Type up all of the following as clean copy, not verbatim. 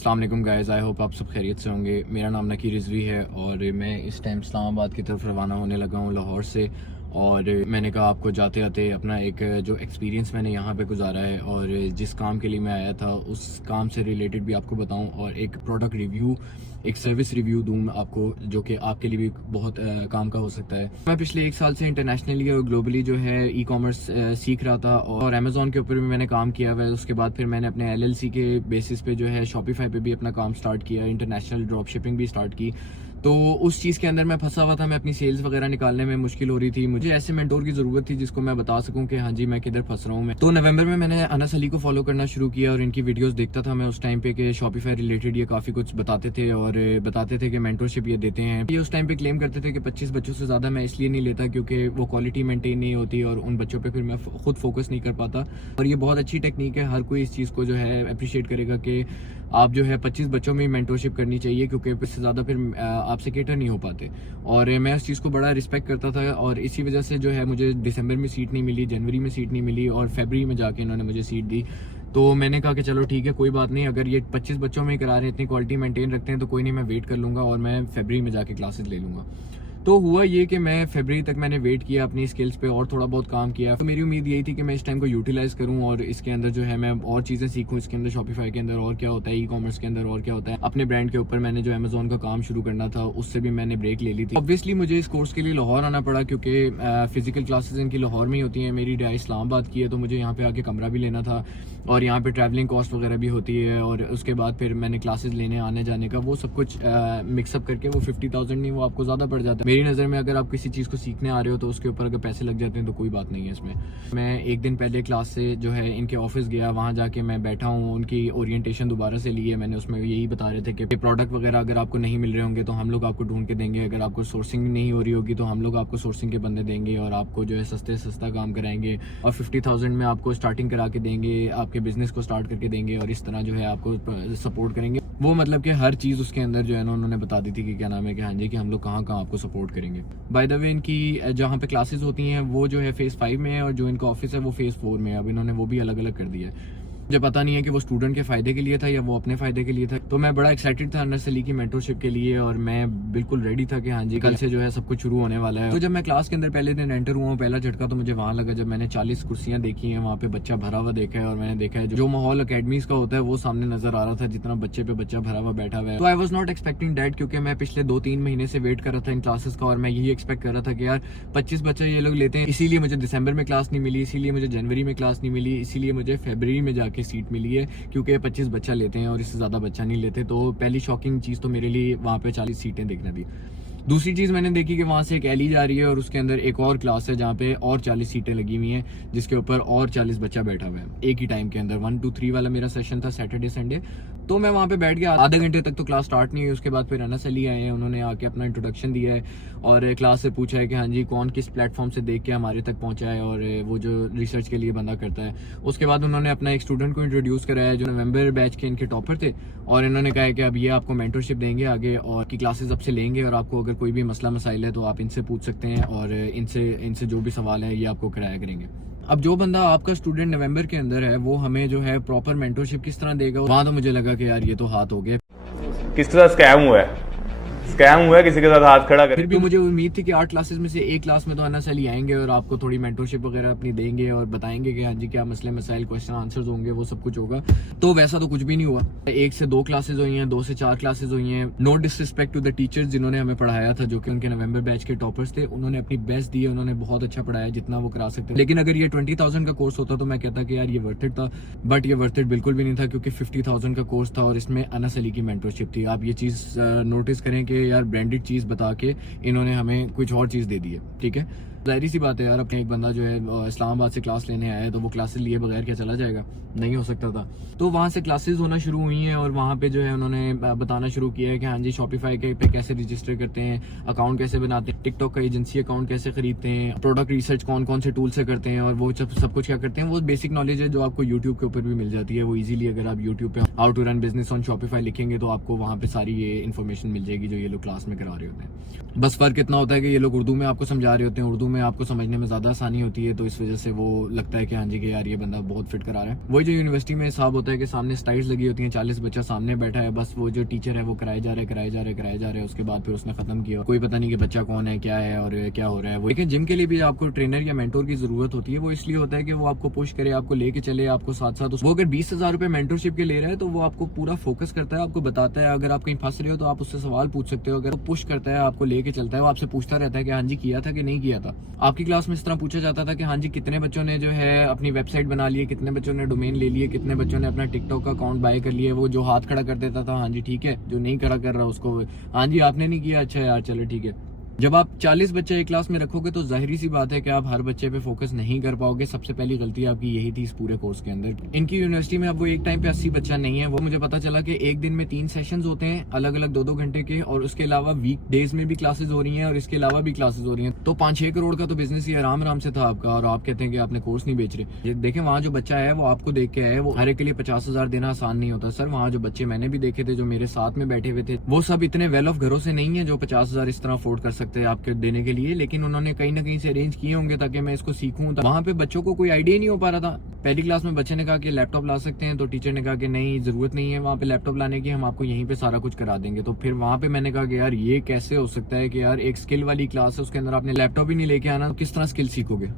अस्सलाम वालेकुम guys, I hope आप सब खैरियत से होंगे। मेरा नाम नकीर रिजवी है और मैं इस टाइम इस्लामाबाद की तरफ रवाना होने लगा हूँ लाहौर से। और मैंने कहा आपको जाते आते अपना एक जो एक्सपीरियंस मैंने यहाँ पे गुजारा है और जिस काम के लिए मैं आया था उस काम से रिलेटेड भी आपको बताऊँ और एक प्रोडक्ट रिव्यू, एक सर्विस रिव्यू दूँ आपको, जो कि आपके लिए भी बहुत काम का हो सकता है। मैं पिछले 1 साल से इंटरनेशनली और ग्लोबली जो है ई कॉमर्स सीख रहा था और अमेजोन के ऊपर भी मैंने काम किया हुआ है। उसके बाद फिर मैंने अपने LLC के बेसिस पे जो है शॉपिफाई पे भी अपना काम स्टार्ट किया, इंटरनेशनल ड्रॉप शिपिंग भी स्टार्ट की। तो उस चीज़ के अंदर मैं फंसा हुआ था, मैं अपनी सेल्स वगैरह निकालने में मुश्किल हो रही थी। मुझे ऐसे मेंटोर की ज़रूरत थी जिसको मैं बता सकूं कि हाँ जी मैं किधर फंस रहा हूँ। मैं तो नवंबर में मैंने अनस अली को फॉलो करना शुरू किया और इनकी वीडियोस देखता था मैं उस टाइम पे कि शॉपिफाई रिलेटेड ये काफ़ी कुछ बताते थे और बताते थे कि मेंटोरशिप ये देते हैं। ये उस टाइम पे क्लेम करते थे कि 25 बच्चों से ज़्यादा मैं इसलिए नहीं लेता क्योंकि वो क्वालिटी मेंटेन नहीं होती और उन बच्चों पर फिर मैं खुद फोकस नहीं कर पाता। और ये बहुत अच्छी टेक्निक है, हर कोई इस चीज़ को जो है अप्रिशिएट करेगा कि आप जो है 25 बच्चों में मेंटोरशिप करनी चाहिए क्योंकि इससे ज़्यादा फिर आपसे केटर नहीं हो पाते। और मैं उस चीज़ को बड़ा रिस्पेक्ट करता था और इसी वजह से जो है मुझे दिसंबर में सीट नहीं मिली, जनवरी में सीट नहीं मिली और फरवरी में जाके इन्होंने मुझे सीट दी। तो मैंने कहा कि चलो ठीक है, कोई बात नहीं, अगर ये 25 बच्चों में ही करा रहे हैं, इतनी क्वालिटी मेंटेन रखते हैं तो कोई नहीं, मैं वेट कर लूँगा और मैं फरवरी में जाके क्लासेस ले लूँगा। तो हुआ ये कि मैं फरवरी तक मैंने वेट किया अपनी स्किल्स पे और थोड़ा बहुत काम किया। तो मेरी उम्मीद यही थी कि मैं इस टाइम को यूटिलाइज करूं और इसके अंदर जो है मैं और चीज़ें सीखूं, इसके अंदर शॉपिफाई के अंदर और क्या होता है, ई कॉमर्स के अंदर और क्या होता है। अपने ब्रांड के ऊपर मैंने जो अमेजोन का काम शुरू करना था उससे भी मैंने ब्रेक ले ली थी। ऑब्वियसली मुझे इस कोर्स के लिए लाहौर आना पड़ा क्योंकि फिजिकल क्लासेज इनकी लाहौर में ही होती हैं। मेरी डाई इस्लामाबाद की है तो मुझे यहाँ पे आके कमरा भी लेना था और यहाँ पे ट्रैवलिंग कॉस्ट वगैरह भी होती है और उसके बाद फिर मैंने क्लासेस लेने आने जाने का वो सब कुछ मिक्सअप करके वो 50,000 नहीं, वो आपको ज़्यादा पड़ जाता है। मेरी नज़र में अगर आप किसी चीज़ को सीखने आ रहे हो तो उसके ऊपर अगर पैसे लग जाते हैं तो कोई बात नहीं है इसमें। मैं एक दिन पहले क्लास से जो है इनके ऑफिस गया, वहाँ जाके मैं बैठा हूँ, उनकी ओरिएंटेशन दोबारा से ली है मैंने। उसमें यही बता रहे थे कि प्रोडक्ट वगैरह अगर आपको नहीं मिल रहे होंगे तो हम लोग आपको ढूंढ के देंगे, अगर आपको सोर्सिंग नहीं हो रही होगी तो हम लोग आपको सोर्सिंग के बंदे देंगे और आपको जो है सस्ते सस्ता काम कराएंगे और 50,000 में आपको स्टार्टिंग करा के देंगे, आपके बिजनेस को स्टार्ट करके देंगे और इस तरह जो है आपको सपोर्ट करेंगे। वो मतलब कि हर चीज़ उसके अंदर जो है ना उन्होंने बता दी थी कि क्या नाम है कि हाँ जी कि हम लोग कहाँ कहाँ आपको सपोर्ट करेंगे। बाय द वे इनकी जहाँ पे क्लासेस होती हैं वो जो है फेज़ 5 में है और जो इनका ऑफिस है वो फेज़ 4 में है। अब इन्होंने वो भी अलग अलग कर दिया है। मुझे पता नहीं है कि वो स्टूडेंट के फायदे के लिए था या वो अपने फायदे के लिए था। तो मैं बड़ा एक्साइटेड था अनस अली की मेंटरशिप के लिए और मैं बिल्कुल रेडी था कि हाँ जी कल से जो है सब कुछ शुरू होने वाला है। तो जब मैं क्लास के अंदर पहले दिन एंटर हुआ, पहला झटका तो मुझे वहाँ लगा जब मैंने 40 कुर्सियां देखी हैं, वहाँ पे बच्चा भरा हुआ देखा है और मैंने देखा है जो माहौल अकेडमीज का होता है वो सामने नजर आ रहा था, जितना बच्चे पे बच्चा भरा हुआ बैठा हुआ है। तो I was not expecting that क्योंकि मैं पिछले 2-3 महीने से वेट कर रहा था इन क्लासेस का और मैं यही एक्सपेक्ट कर रहा था कि यार 25 बच्चे ये लोग लेते हैं, इसीलिए मुझे दिसंबर में क्लास नहीं मिली, इसीलिए मुझे जनवरी में क्लास नहीं मिली, इसीलिए मुझे फरवरी में जाके सीट मिली है क्योंकि 25 बच्चा लेते हैं और इससे ज़्यादा बच्चा नहीं लेते। तो पहली शॉकिंग चीज़ तो मेरे लिए वहाँ पे 40 सीटें देखना थी। दूसरी चीज़ मैंने देखी कि वहाँ से एक एली जा रही है और उसके अंदर एक और क्लास है जहाँ पे और 40 सीटें लगी हुई हैं जिसके ऊपर और 40 बच्चा बैठा हुआ है एक ही टाइम के अंदर। 1 2 3 वाला मेरा सेशन था सैटरडे संडे। तो मैं वहाँ पे बैठ गया, आधे घंटे तक तो क्लास स्टार्ट नहीं हुई। उसके बाद फिर अनस अली आए हैं, उन्होंने आके अपना इंट्रोडक्शन दिया है और क्लास से पूछा है कि हाँ जी कौन किस प्लेटफॉर्म से देख के हमारे तक पहुँचा है और वो जो रिसर्च के लिए बंदा करता है। उसके बाद उन्होंने अपना एक स्टूडेंट को इंट्रोड्यूस कराया जो नवंबर बैच के इनके टॉपर थे और इन्होंने कहा है कि अब ये आपको मेंटरशिप देंगे आगे और की क्लासेस अब से लेंगे और आपको अगर कोई भी मसला मसाइल है तो आप इनसे पूछ सकते हैं और इनसे जो भी सवाल है ये आपको कराया करेंगे। अब जो बंदा आपका स्टूडेंट नवंबर के अंदर है वो हमें जो है प्रॉपर मेंटरशिप किस तरह देगा, वहाँ तो मुझे लगा कि यार ये तो हाथ हो गए, किस तरह स्कैम हुआ है किसी के साथ हाथ खड़ा कर। फिर भी मुझे उम्मीद थी कि 8 क्लासेस में से एक क्लास में तो अनस अली आएंगे और आपको थोड़ी मेंटरशिप वगैरह अपनी देंगे और बताएंगे कि हाँ जी क्या मसले मसाइल क्वेश्चन आंसर्स होंगे, वो सब कुछ होगा। तो वैसा तो कुछ भी नहीं हुआ। 1 से 2 क्लासेस हुई हैं, 2 से 4 क्लासेस हुई हैं। No disrespect to the teachers जिन्होंने हमें पढ़ाया था जो कि उनके नवंबर बैच के टॉपर्स थे, उन्होंने अपनी बेस्ट दी है, उन्होंने बहुत अच्छा पढ़ाया जितना वो करा सकते। लेकिन अगर ये 20,000 का कोर्स होता तो मैं कहता कि यार ये वर्थ इट था, बट ये वर्थ इट बिल्कुल भी नहीं था क्योंकि 50,000 का कोर्स था और इसमें अनस अली की मेंटरशिप थी। आप ये चीज़ नोटिस करें कि यार ब्रांडेड चीज़ बता के इन्होंने हमें कुछ और चीज़ दे दी है। ठीक है, जाहिर सी बात है यार, अपने एक बंदा जो है इस्लामाबाद से क्लास लेने आया है तो वो क्लासेस लिए बगैर क्या चला जाएगा, नहीं हो सकता था। तो वहाँ से क्लासेस होना शुरू हुई हैं और वहाँ पे जो है उन्होंने बताना शुरू किया है कि हाँ जी शॉपिफाई के पे कैसे रजिस्टर करते हैं, अकाउंट कैसे बनाते हैं, टिकटॉक का एजेंसी अकाउंट कैसे खरीदते हैं, प्रोडक्ट रिसर्च कौन कौन से टूल से करते हैं और वो सब कुछ क्या करते हैं। वो बेसिक नॉलेज है जो आपको यूट्यूब के ऊपर भी मिल जाती है। वो ईजिली अगर आप यूट्यूब पे how to run business on Shopify लिखेंगे तो आपको वहाँ पे सारी ये इन्फॉर्मेशन मिल जाएगी जो ये लोग क्लास में करा रहे होते हैं। बस फर्क इतना होता है कि ये लोग उर्दू में आपको समझा रहे होते हैं, उर्दू में आपको समझने में ज़्यादा आसानी होती है, तो इस वजह से वो लगता है कि हाँ जी कि यार ये बंदा बहुत फिट करा रहा है। वही जो यूनिवर्सिटी में हिसाब होता है कि सामने स्लाइड्स लगी होती हैं, 40 बच्चा सामने बैठा है, बस वो जो टीचर है वो कराए जा रहे हैं, उसके बाद फिर उसने खत्म किया, कोई पता नहीं कि बच्चा कौन है, क्या है और क्या हो रहा है। लेकिन जिम के लिए भी आपको ट्रेनर या मेंटोर की जरूरत होती है। वो इसलिए होता है कि वो आपको पुश करे, आपको लेके चले, आपको साथ साथ वो अगर 20,000 रुपए मेंटरशिप के ले रहा है तो वो आपको पूरा फोकस करता है, आपको बताता है। अगर आप कहीं फंस रहे हो तो आप उससे सवाल पूछ सकते हो। अगर वो पुश करता है, आपको लेके चलता है, वो आपसे पूछता रहता है कि हाँ जी किया था कि नहीं किया था। आपकी क्लास में इस तरह पूछा जाता था कि हाँ जी कितने बच्चों ने जो है अपनी वेबसाइट बना ली है, कितने बच्चों ने डोमेन ले लिए, कितने बच्चों ने अपना टिकटॉक का अकाउंट बाय कर लिया। वो जो हाथ खड़ा कर देता था हाँ जी ठीक है, जो नहीं खड़ा कर रहा उसको हाँ जी आपने नहीं किया, अच्छा यार चलो ठीक है। जब आप 40 बच्चे एक क्लास में रखोगे तो जाहिर सी बात है कि आप हर बच्चे पे फोकस नहीं कर पाओगे। सबसे पहली गलती आपकी यही थी इस पूरे कोर्स के अंदर। इनकी यूनिवर्सिटी में अब वो एक टाइम पे 80 बच्चा नहीं है। वो मुझे पता चला कि एक दिन में 3 सेशंस होते हैं अलग अलग 2-2 घंटे के, और उसके अलावा वीक डेज में भी क्लासेस हो रही हैं और इसके अलावा भी क्लासेस हो रही हैं। तो 5-6 करोड़ का तो बिजनेस ही आराम से था आपका, और आप कहते हैं कि आपने कोर्स नहीं बेच रहे। देखें वहाँ जो बच्चा है वो आपको देख के आया, वो हर एक के लिए 50,000 देना आसान नहीं होता सर। वहाँ जो बच्चे मैंने भी देखे थे जो मेरे साथ में बैठे हुए थे, वो सब इतने वेल ऑफ घरों से नहीं है जो 50,000 इस तरह अफोर्ड कर सकते हैं आपके देने के लिए। लेकिन उन्होंने कहीं ना कहीं से अरेंज किए होंगे ताकि मैं इसको सीखूं। वहां पे बच्चों को कोई आइडिया नहीं हो पा रहा था। पहली क्लास में बच्चे ने कहा कि लैपटॉप ला सकते हैं, तो टीचर ने कहा कि नहीं जरूरत नहीं है वहां पे लैपटॉप लाने की, हम आपको यहीं पे सारा कुछ करा देंगे। तो फिर वहां पे मैंने कहा कि यार ये कैसे हो सकता है कि यार एक स्किल वाली क्लास है, उसके अंदर आपने लैपटॉप ही नहीं लेके आना, तो किस तरह स्किल सीखोगे।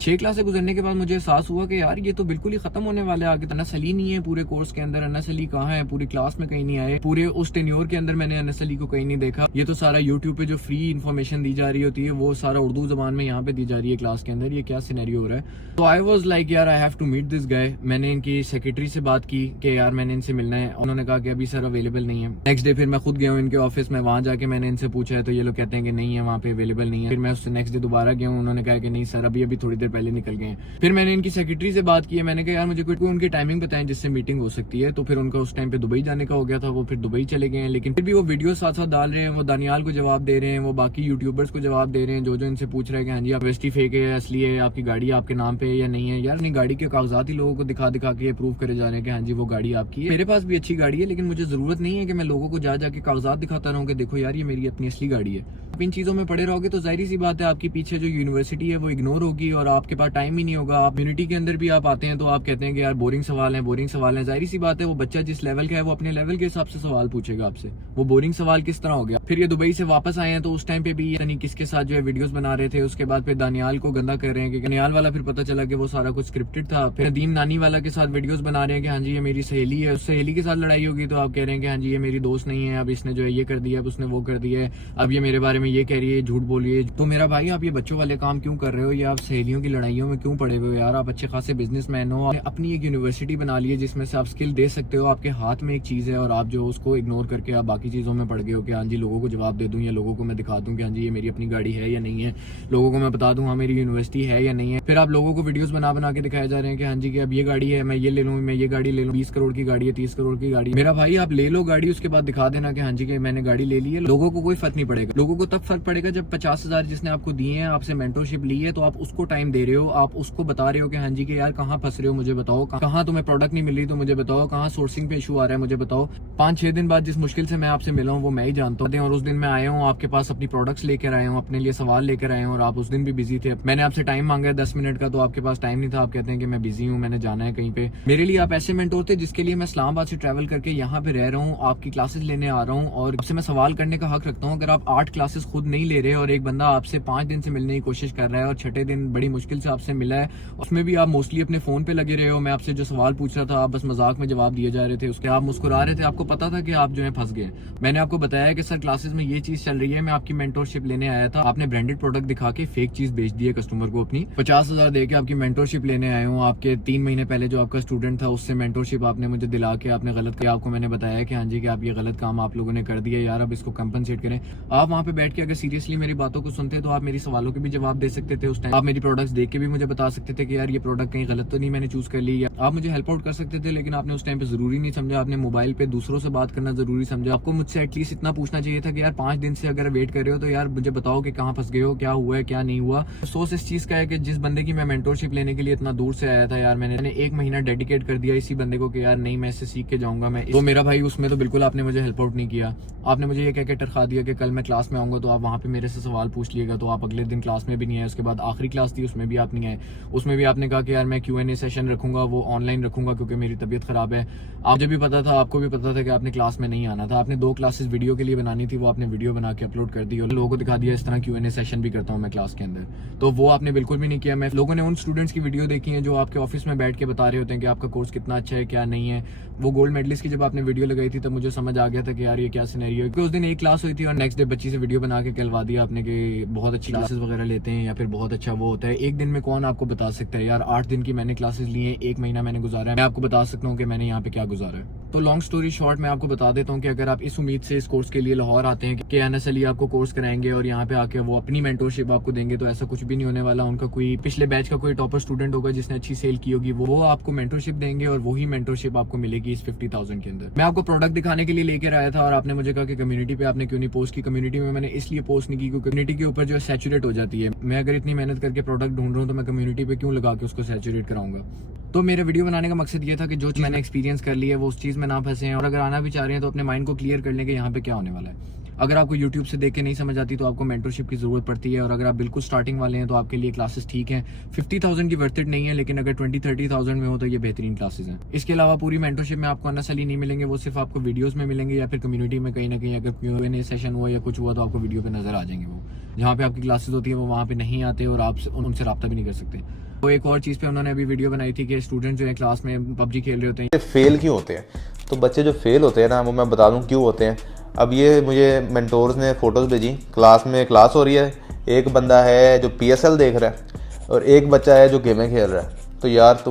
6 क्लासें गुजरने के बाद मुझे एहसास हुआ कि यार ये तो बिल्कुल ही खत्म होने वाला है। आगे अनस अली नहीं है पूरे कोर्स के अंदर। अनस अली कहाँ है, पूरी क्लास में कहीं नहीं आए। पूरे उस टेन्योर के अंदर मैंने अनस अली को कहीं नहीं देखा। ये तो सारा यूट्यूब पे जो फ्री इन्फॉर्मेशन दी जा रही होती है वो सारा उर्दू जबान में यहाँ पे दी जा रही है क्लास के अंदर। ये क्या सिनेरियो हो रहा है। तो आई वॉज लाइक यार I have to meet this guy. मैंने इनकी सेक्रेटरी से बात की कि यार मैंने इनसे मिलना है। उन्होंने कहा कि अभी सर अवेलेबल नहीं है। नेक्स्ट डे फिर मैं खुद गया हूँ इनके ऑफिस में, वहां जाके मैंने इनसे पूछा है तो ये लोग कहते हैं कि नहीं है वहाँ पे अवेलेबल नहीं है। फिर मैं उससे नेक्स्ट डे दोबारा गया हूँ, उन्होंने कहा कि नहीं सर अभी थोड़ी देर पहले निकल गए हैं। फिर मैंने इनकी सेक्रेटरी से बात की, मैंने कहा यार मुझे कोई उनकी टाइमिंग बताएं जिससे मीटिंग हो सकती है। तो फिर उनका उस टाइम पे दुबई जाने का हो गया था, वो फिर दुबई चले गए हैं। लेकिन फिर भी वो वीडियो साथ साथ डाल रहे हैं, वो दानियाल को जवाब दे रहे हैं, वो बाकी यूट्यूबर्स को जवाब दे रहे हैं जो इनसे पूछ रहे हैं कि हाँ जी आप वेस्टी फेक है, असली है, आपकी गाड़ी आपके नाम पे है या नहीं है। यार अपनी गाड़ी के कागजात ही लोगों को दिखा के प्रूव करे जा रहे हैं कि हाँ जी वो गाड़ी आपकी है। मेरे पास भी अच्छी गाड़ी है, लेकिन मुझे जरूरत नहीं है कि मैं लोगों को जाके कागजात दिखाता रहूँ कि देखो यार ये मेरी अपनी असली गाड़ी है। आप इन चीजों में पड़े रहोगे तो जाहिर सी बात है आपकी पीछे जो यूनिवर्सिटी है वो इग्नोर होगी और आपके पास टाइम ही नहीं होगा। आप यूनिटी के अंदर भी आप आते हैं तो आप कहते हैं कि यार बोरिंग सवाल है। जाहिर सी बात है वो बच्चा जिस लेवल का है वो अपने लेवल के हिसाब से सवाल पूछेगा आपसे। वो बोरिंग सवाल किस तरह हो गया। फिर ये दुबई से वापस आए हैं तो उस टाइम पे भी यानी किसके साथ जो है वीडियोस बना रहे थे। उसके बाद फिर दानियाल को गंदा कर रहे हैं कि दानियाल वाला फिर पता चला कि वो सारा कुछ स्क्रिप्टेड था। फिर नदीम नानी वाला के साथ वीडियोस बना रहे हैं कि हाँ जी ये मेरी सहेली है, उस सहेली के साथ लड़ाई होगी तो आप कह रहे हैं कि हाँ जी ये मेरी दोस्त नहीं है, अब इसने जो है ये कर दिया, अब उसने वो कर दिया है, अब ये मेरे बारे में ये कह रही है, झूठ बोलिए। तो मेरा भाई आप ये बच्चों वाले काम क्यों कर रहे हो, या आप सहेलियों की लड़ाइयों में क्यों पड़े हुए हो। यार आप अच्छे खासे बिजनेसमैन हो, अपनी एक यूनिवर्सिटी बना ली है जिसमें से आप स्किल दे सकते हो। आपके हाथ में एक चीज है और आप जो उसको इग्नोर करके आप बाकी चीजों में पड़ गए हो कि हाँ जी लोगों को जवाब दे दूं या लोगों को मैं दिखा दूं कि हाँ जी ये मेरी अपनी गाड़ी है या नहीं है, लोगों को मैं बता दूं हाँ मेरी यूनिवर्सिटी है या नहीं है। फिर आप लोगों को वीडियोस बना के दिखाए जा रहे हैं कि हाँ जी कि अब ये गाड़ी है, मैं ये ले लूं, मैं ये गाड़ी ले लूं, 20 करोड़ की गाड़ी है, 30 करोड़ की गाड़ी। मेरा भाई आप ले लो गाड़ी, उसके बाद दिखा देना कि हाँ जी कि मैंने गाड़ी ले ली है। लोगों को कोई फर्क नहीं पड़ेगा। लोगों को तब फर्क पड़ेगा जब 50,000 जिसने आपको दिए हैं, आपसे मेंटरशिप ली है, तो आप उसको टाइम दे रहे हो, आप उसको बता रहे हो कि हाँ जी कि यार कहाँ फंस रहे हो मुझे बताओ, कहाँ तुम्हें प्रोडक्ट नहीं मिल रही तो मुझे बताओ, कहाँ सोर्सिंग पे इशू आ रहा है मुझे बताओ। 5-6 दिन बाद जिस मुश्किल से मैं आपसे मिला हूँ वो मैं ही जानता हूँ। और उस दिन मैं आया हूँ आपके पास अपनी प्रोडक्ट्स लेकर आया हूँ, अपने लिए सवाल लेकर आया हूँ, और आप उस दिन भी बिजी थे। मैंने आपसे टाइम मांगा है 10 मिनट का, तो आपके पास टाइम नहीं था। आप कहते हैं कि मैं बिजी हूँ, मैंने जाना है कहीं पे। मेरे लिए आप ऐसे मेंटोर थे जिसके लिए मैं इस्लामाबाद से ट्रैवल करके यहाँ पे रह रहा हूँ, आपकी क्लासेस लेने आ रहा हूँ और आपसे मैं सवाल करने का हक रखता हूँ। अगर आप 8 क्लासेस खुद नहीं ले रहे और एक बंदा आपसे 5 दिन से मिलने की कोशिश कर रहा है और 6ठे दिन बड़ी मुश्किल से आपसे मिला है, उसमें भी आप मोस्टली अपने फोन पे लगे रहे हो। मैं आपसे जो सवाल पूछ रहा था आप बस मजाक में जवाब दिए जा रहे थे, उसके आप मुस्कुरा रहे थे, आपको पता था कि आप जो है फंस गए। मैंने आपको बताया कि सर क्लासेस में ये चीज चल रही है, मैं आपकी मेंटरशिप लेने आया था, आपने ब्रांडेड प्रोडक्ट दिखा के फेक चीज बेच दी है कस्टमर को अपनी। 50,000 देके आपकी मेंटरशिप लेने आया हूँ। आपके 3 महीने पहले जो आपका स्टूडेंट था उससे मेंटरशिप आपने मुझे दिला के आपने गलत किया। आपको मैंने बताया कि हाँ जी कि आप ये गलत काम आप लोगों ने कर दिया यार, अब इसको कंपनसेट करें। आप वहाँ पे बैठ के अगर सीरियसली मेरी बातों को सुनते तो आप मेरी सवालों के भी जवाब दे सकते थे उस टाइम। आप मेरी प्रोडक्ट्स देख के भी मुझे बता सकते थे कि यार ये प्रोडक्ट कहीं गलत तो नहीं मैंने चूज कर ली, या आप मुझे हेल्प आउट कर सकते थे। लेकिन आपने उस टाइम पे जरूरी नहीं समझा, आपने मोबाइल पे दूसरों से बात करना जरूरी समझा। आपको मुझसे एटलीस्ट इतना पूछना चाहिए था कि यार 5 दिन से अगर वेट कर रहे हो तो यार मुझे बताओ कि कहाँ फंस गए हो, क्या हुआ है क्या नहीं हुआ। अफसोस इस चीज का है कि जिस बंदे की मैं मेंटरशिप लेने के लिए इतना दूर से आया था यार, मैंने 1 महीना डेडिकेट कर दिया इसी बंदे को कि यार नहीं मैं इससे सीख के जाऊंगा मैं। तो मेरा भाई उसमें तो बिल्कुल आपने मुझे हेल्प आउट नहीं किया। आपने मुझे ये कह के टरखा दिया कि कल मैं क्लास में आऊंगा तो तो आप वहाँ पे मेरे से सवाल पूछ लिएगा। तो आप अगले दिन क्लास में भी नहीं आए, उसके बाद आखिरी क्लास थी उसमें भी आप नहीं आए। उसमें भी आपने कहा कि यार मैं Q&A सेशन रखूंगा, वो ऑनलाइन रखूंगा क्योंकि मेरी तबीयत खराब है। मुझे भी पता था, आपको भी पता था कि आपने क्लास में नहीं आना था। आपने 2 क्लासेस वीडियो के लिए बनानी थी, वो आपने वीडियो बना के अपलोड कर दी और लोगों को दिखा दिया इस तरह Q&A सेशन भी करता हूँ मैं क्लास के अंदर। तो वो आपने बिल्कुल भी नहीं किया। मैं लोगों ने उन स्टूडेंट्स की वीडियो देखी है जो आपके ऑफिस में बैठ के बता रहे होते हैं कि आपका कोर्स कितना अच्छा है क्या नहीं है। वो गोल्ड मेडलिस्ट की जब आपने वीडियो लगाई थी तब मुझे समझ आ गया था कि यार ये क्या सिनेरियो है। उस दिन एक क्लास हुई थी और नेक्स्ट डे बच्ची से वीडियो बना के कहलवा दिया आपने कि बहुत अच्छी क्लासेस वगैरह लेते हैं या फिर बहुत अच्छा वो होता है। एक दिन में कौन आपको बता सकता है यार, 8 दिन की मैंने क्लासेस ली हैं, 1 महीना मैंने गुजारा है, मैं आपको बता सकता हूँ कि मैंने यहाँ पे क्या गुजारा है। तो लॉन्ग स्टोरी शॉर्ट मैं आपको बता देता हूँ कि अगर आप इस उम्मीद से इस कोर्स के लिए लाहौर आते हैं कि NSLE आपको कोर्स कराएंगे और यहाँ पे आके वो अपनी मेंटोरशिप आपको देंगे, तो ऐसा कुछ भी नहीं होने वाला। उनका कोई पिछले बैच का कोई टॉपर स्टूडेंट होगा जिसने अच्छी सेल की होगी, वो आपको मेंटोरशिप देंगे और वही मेंटोरशिप आपको मिलेगी इस 50,000 के अंदर। मैं आपको प्रोडक्ट दिखाने के लिए लेकर आया था और आपने मुझे कहा कि कम्युनिटी पे आपने क्यों नहीं पोस्ट की। कम्युनिटी में मैंने इसलिए पोस्ट नहीं की क्योंकि कम्युनिटी के ऊपर जो सैचुरेट हो जाती है। मैं अगर इतनी मेहनत करके प्रोडक्ट ढूंढ रहा हूँ तो मैं कम्युनिटी पे क्यों लगा के उसको सैचुरेट कराऊंगा। तो मेरे वीडियो बनाने का मकसद ये था कि जो मैंने एक्सपीरियंस कर लिया है वो उस चीज़ में ना फंसे हैं, और अगर आना भी चाह रहे हैं तो अपने माइंड को क्लियर कर लें कि यहाँ पे क्या होने वाला है। अगर आपको YouTube से देख के नहीं समझ आती तो आपको मेंटरशिप की जरूरत पड़ती है, और अगर आप बिल्कुल स्टार्टिंग वाले हैं तो आपके लिए क्लासेस ठीक हैं। 50,000 की वर्थ इट नहीं है, लेकिन अगर 20-30,000 में हो तो ये बेहतरीन क्लासेस हैं। इसके अलावा पूरी मेंटरशिप में आपको NSLE नहीं मिलेंगे, वो सिर्फ आपको वीडियोस में मिलेंगे या फिर कम्युनिटी में कहीं ना कहीं अगर Q&A सेशन हुआ या कुछ हुआ तो आपको वीडियो पे नजर आ जाएंगे। वो जहाँ पे आपकी क्लासेस होती है वो वहाँ पे नहीं आते और आप उनसे रब्ता भी नहीं कर सकते। तो एक और चीज़ पे उन्होंने अभी वीडियो बनाई थी कि स्टूडेंट जो है क्लास में PUBG खेल रहे होते हैं। फेल क्यों होते हैं? तो बच्चे जो फेल होते हैं ना, वो मैं बता दूं क्यों होते हैं। अब ये मुझे मेंटोर्स ने फ़ोटोज़ भेजी, क्लास में क्लास हो रही है, एक बंदा है जो PSL देख रहा है और एक बच्चा है जो गेमें खेल रहा है। तो यार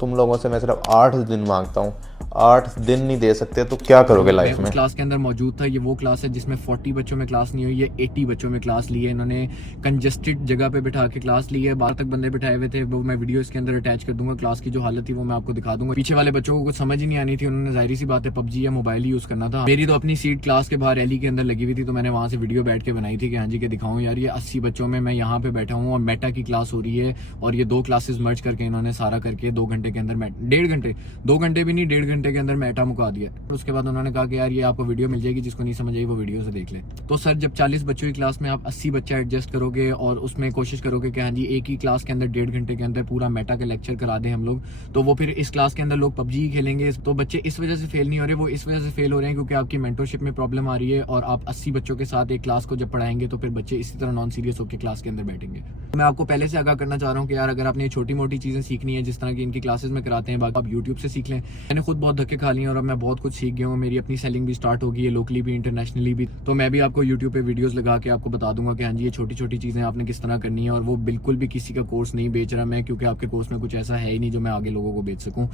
तुम लोगों से मैं सिर्फ 8 दिन मांगता हूँ, 8 दिन नहीं दे सकते तो क्या करोगे लाइफ में? क्लास के अंदर मौजूद था। ये वो क्लास है जिसमें 40 बच्चों में क्लास नहीं हुई, ये 80 बच्चों में क्लास ली है। इन्होंने कंजेस्टेड जगह पे बिठा के क्लास ली है, 12 तक बंदे बिठाए हुए थे। वो मैं वीडियो इसके अंदर अटैच कर दूंगा। क्लास की जो हालत थी वो मैं आपको दिखा दूंगा। पीछे वाले बच्चों को कुछ समझ ही नहीं आनी थी, उन्होंने जाहिर सी बात है PUBG या मोबाइल यूज करना था। मेरी तो अपनी सीट क्लास के बाहर रैली के अंदर लगी हुई थी, तो मैंने वहां से वीडियो बैठ के बनाई थी कि हाँ जी के दिखाऊं यार ये 80 बच्चों में मैं यहाँ पे बैठा हूँ और मेटा की क्लास हो रही है, और ये 2 क्लासेस मर्ज करके इन्होंने सारा करके 2 घंटे के अंदर 2 घंटे भी नहीं, 1.5 घंटे के अंदर मेटा मुका दिया। उसके बाद उन्होंने कहा कि यार ये आपको वीडियो मिल जाएगी, जिसको नहीं समझ आई वो वीडियो से देख ले। तो सर जब 40 बच्चों की क्लास में आप 80 बच्चा एडजस्ट करोगे और उसमें कोशिश करोगे कि हाँ जी एक ही क्लास के अंदर 1.5 घंटे के अंदर पूरा मेटा का लेक्चर करा दें हम लोग, तो वो फिर इस क्लास के अंदर लोग PUBG ही खेलेंगे। तो बच्चे इस वजह से फेल नहीं हो रहे, वो इस वजह से फेल हो रहे हैं क्योंकि आपकी मेंटरशिप में प्रॉब्लम आ रही है, और आप 80 बच्चों के साथ एक क्लास को जब पढ़ाएंगे तो फिर बच्चे इसी तरह नॉन सीरियस होकर क्लास के अंदर बैठेंगे। मैं आपको पहले से आगाह करना चाह रहा हूँ कि यार अगर आपने छोटी मोटी चीजें सीखनी है जिस तरह की इनकी क्लासेस में कराते हैं, बाकी आप यूट्यूब से सीख लें। मैंने खुद बहुत धक्के खा लिए और अब मैं बहुत कुछ सीख गया हूँ। मेरी अपनी सेलिंग भी स्टार्ट होगी है, लोकली भी इंटरनेशनली भी। तो मैं भी आपको यूट्यूब पे वीडियोस लगा के आपको बता दूंगा कि हाँ जी ये छोटी छोटी चीजें आपने किस तरह करनी है। और वो बिल्कुल भी किसी का कोर्स नहीं बेच रहा मैं, क्योंकि आपके कोर्स में कुछ ऐसा है ही नहीं जो मैं आगे लोगों को बेच सकूं।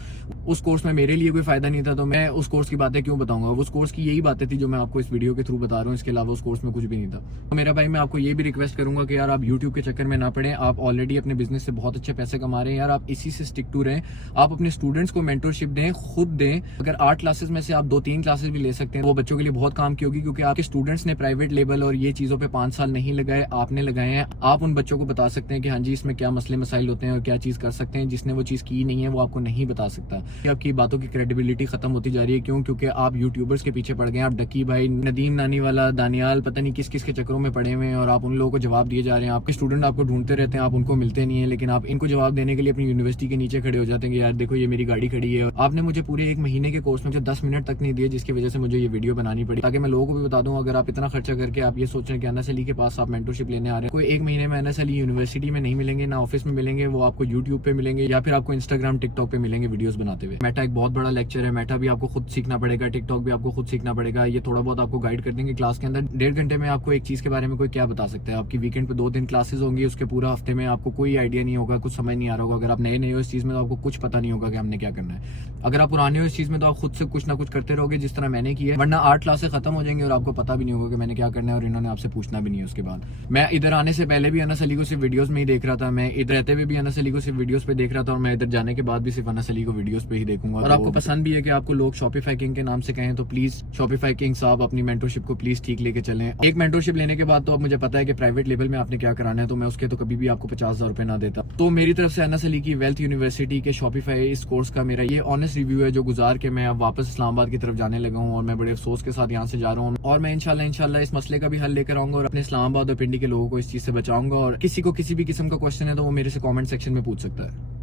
उस कोर्स में मेरे लिए कोई फायदा नहीं था, तो मैं उस कोर्स की बातें क्यों बताऊंगा। उस कोर्स की यही बातें थी जो मैं आपको इस वीडियो के थ्रू बता रहा हूँ, इसके अलावा उस कोर्स में कुछ भी नहीं था। तो मेरा भाई मैं आपको ये भी रिक्वेस्ट करूंगा कि यार आप यूट्यूब के चक्कर में ना पड़े। आप ऑलरेडी अपने बिजनेस से बहुत अच्छे पैसे कमा रहे हैं यार, आप इसी से स्टिक टू रहें। आप अपने स्टूडेंट्स को मेंटरशिप दें, खुद दें। अगर 8 क्लासेस में से आप 2-3 क्लासेस भी ले सकते हैं वो बच्चों के लिए बहुत काम की होगी, क्योंकि आपके स्टूडेंट्स ने प्राइवेट लेवल और ये चीजों पे 5 साल नहीं लगाए, आपने लगाए हैं। आप उन बच्चों को बता सकते हैं कि हाँ जी इसमें क्या मसले मसाइल होते हैं और क्या चीज कर सकते हैं। जिसने वो चीज की नहीं है वो आपको नहीं बता सकता। आपकी बातों की क्रेडिबिलिटी खत्म होती जा रही है। क्यों? क्योंकि आप यूट्यूबर्स के पीछे पड़ गए। आप डकी भाई, नदीम नानी वाला, दानियाल, पता नहीं किस किस के चक्करों में पड़े हुए हैं और आप उन लोगों को जवाब दिए जा रहे हैं। आपके स्टूडेंट आपको ढूंढते रहते हैं, आप उनको मिलते नहीं है, लेकिन आप इनको जवाब देने के लिए अपनी यूनिवर्सिटी के नीचे खड़े हो जाते हैं कि यार देखो ये मेरी गाड़ी खड़ी है। आपने मुझे पूरे 1 महीने के कोर्स में 10 मिनट तक नहीं दिए, जिसकी वजह से मुझे ये वीडियो बनानी पड़ी, ताकि मैं लोगों को भी बता दूं। अगर आप इतना खर्चा करके आप ये सोच रहे हैं कि NSLE के पास आप मेंटरशिप लेने आ रहे हैं, कोई 1 महीने में NSLE यूनिवर्सिटी में नहीं मिलेंगे, ना ऑफिस में मिलेंगे, वो आपको यूट्यूब पे मिलेंगे या फिर आपको इंस्टाग्राम टिकटॉक पे मिलेंगे वीडियोस बनाते हुए। मेटा एक बहुत बड़ा लेक्चर है, मेटा भी आपको खुद सीखना पड़ेगा, टिकटॉक भी आपको खुद सीखना पड़ेगा। ये थोड़ा बहुत आपको गाइड कर देंगे क्लास के अंदर। 1.5 घंटे में आपको एक चीज के बारे में कोई क्या बता सकता है। आपकी वीकेंड पे 2 दिन क्लासेस होंगी, उसके पूरा हफ्ते में आपको कोई आइडिया नहीं होगा, कुछ समझ नहीं आ रहा होगा। अगर आप नए हो इस चीज में तो आपको कुछ पता नहीं होगा कि हमने क्या करना है। अगर आप पुराने हो इस चीज में तो आप खुद से कुछ ना कुछ करते रहोगे, जिस तरह मैंने किया, वरना 8 क्लासेस खत्म हो जाएंगे और आपको पता भी नहीं होगा कि मैंने क्या करना है, और इन्होंने आपसे पूछना भी नहीं है उसके बाद। मैं इधर आने से पहले भी NSLE को सिर्फ वीडियोस में ही देख रहा था, मैं इधर रहते हुए भी NSLE को सिर्फ वीडियोस पे देख रहा था, और मैं इधर जाने के बाद भी सिर्फ NSLE को वीडियोस पे ही देखूंगा। और आपको पसंद भी है कि आपको लोग शॉपिफाई किंग के नाम से कहें, तो प्लीज शॉपिफाई किंग साहब अपनी मेंटरशिप को प्लीज ठीक लेके चलें। एक मेंटरशिप लेने के बाद तो अब मुझे पता है कि प्राइवेट लेवल में आपने क्या कराना है, तो मैं उसके तो कभी भी आपको 50,000 रुपए ना देता। तो मेरी तरफ से NSLE की वेल्थ यूनिवर्सिटी के शॉपिफाई इस कोर्स का मेरा ये ऑनेस्ट रिव्यू है जो गुजार के मैं अब वापस इस्लामाबाद की तरफ जाने लगा हूँ और मैं बड़े अफसोस के साथ यहाँ से जा रहा हूँ। और मैं इंशाल्लाह इस मसले का भी हल लेकर आऊंगा और अपने इस्लामाबाद और पिंडी के लोगों को इस चीज़ से बचाऊंगा। और किसी को किसी भी किस्म का क्वेश्चन है तो वो मेरे से कॉमेंट सेक्शन में पूछ सकता है।